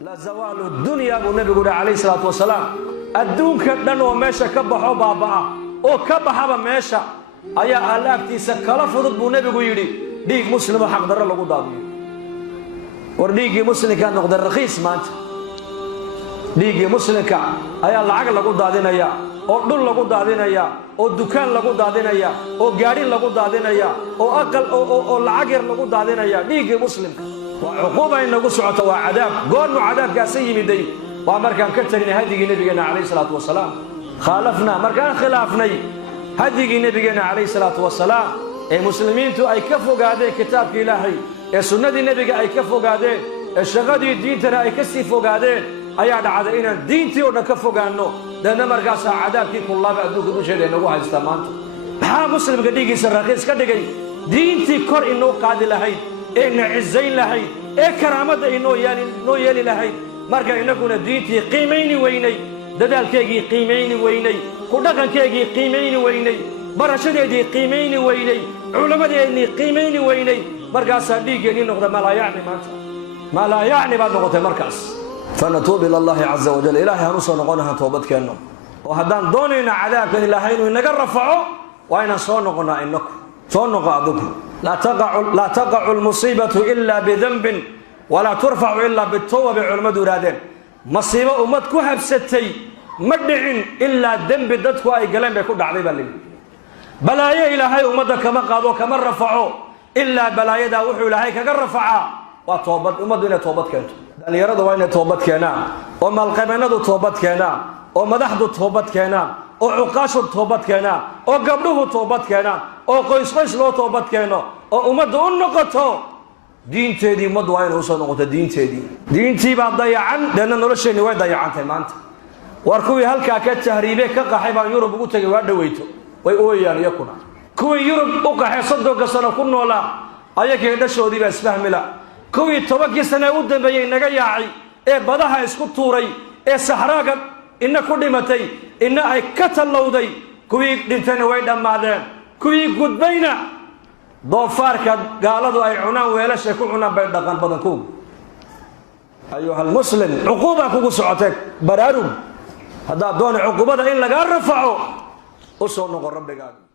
لا زوال الدنيا ابو النبي عليه الصلاه والسلام الدون كدن وميشا كبخو بابا او كبخبا ميشا ايا الافتيسا كلا فضل ابو النبي يري ديق مسلم حق در لو دادو ورديقي مسلم كان نقدر رخيص مانت ديقي مسلم كان ايا لعق لو دادينيا oo dhul lagu daadinaya oo dukaan lagu daadinaya oo gaari lagu daadinaya oo aqal oo lacag yar lagu daadinaya dhiigii muslimka waa uquba inagu socoto waa cadaab goornu cadaabkaas yimiday waa markaan ka tagnay hadigii nabigeena kaleey salaatu wasalaam khalafna markaan khilaafnay hadigii nabigeena kaleey salaatu wasalaam ee muslimiintu ay ka fogaadeen kitaabka ilaahay ee sunnadii nabiga ay ka fogaadeen ee shaqadii diintana ay ka sii fogaadeen ayaa dhacday inaan diintii oo dhan ka fogaano dana markaas cadaabkii kullaba adduunka dusheeda inagu haysta maanta maxaa muslimka dhigiisa raqiis ka dhigay diintii kor inoo qaadi lahayd ee nacizayn lahayd ee karaamada inoo yeeli lahayd marka inaguna diintii qiimayni weynay dadaalkeegii qiimayni weynay ku dhaqankeegii qiimayni weynay barashadeedii qiimayni weynay culamadeedii qiimayni weynay markaas dhigeeni noqda malaayacni maanta malaayacni baad noqotay markaas فنتوب إلى الله عز وجل إلهي هنوصل نقولها توبت كأنه وهدان دونينا عذاب إلهي إنه نقرفعه وإن صونقنا إنكم صونق أعضكم لا تقع المصيبة إلا بذنب ولا ترفع إلا بالتوبة بعلماء دورادين مصيبة أمتكو هبستي مدعين إلا ذنب دتكو أي قلم يكون عظيما لي بلايا إلهي أمتك كما قادوا كما رفعوا إلا بلايا دا وحو إلهي كقرفعا وتوبت أمتنا توبت كأنتم dhalinyarada waa inay toobad keenaan oo maalqabeennadu toobad keenaan oo madaxdu toobad keenaan oo cuqaashu toobad keenaan oo gabdhuhu toobad keenaan oo qoys loo toobad keeno oo ummaddu u noqoto diinteedii ummaddu waa inay u soo noqoto diintii baa dayacan dana nolosheenni way dayacantay maanta war kuwii halkaa ka tahriibay ka qaxay baan yurub ugu tagay waa dhaweyto way ooyaan iyakuna kuwii yurub u qaxay 30 sano ku noolaa ayagii dhashoodii baa isfahmila kuwii 10 sano u dambeeyay naga yaacay ee badaha isku tuuray ee sahraaga inna ku dhimatay inna ay ka talowday kuwii dhintana way dhamaadeen kuwii gudbayna doofaarka gaaladu ay cunaan weelasha ku cunaan bay dhaqan badan ku ayuha almuslim uquba kugu socotay baraarug hada doon uqubada in laga rafaco oo soo noqon rabbigaaga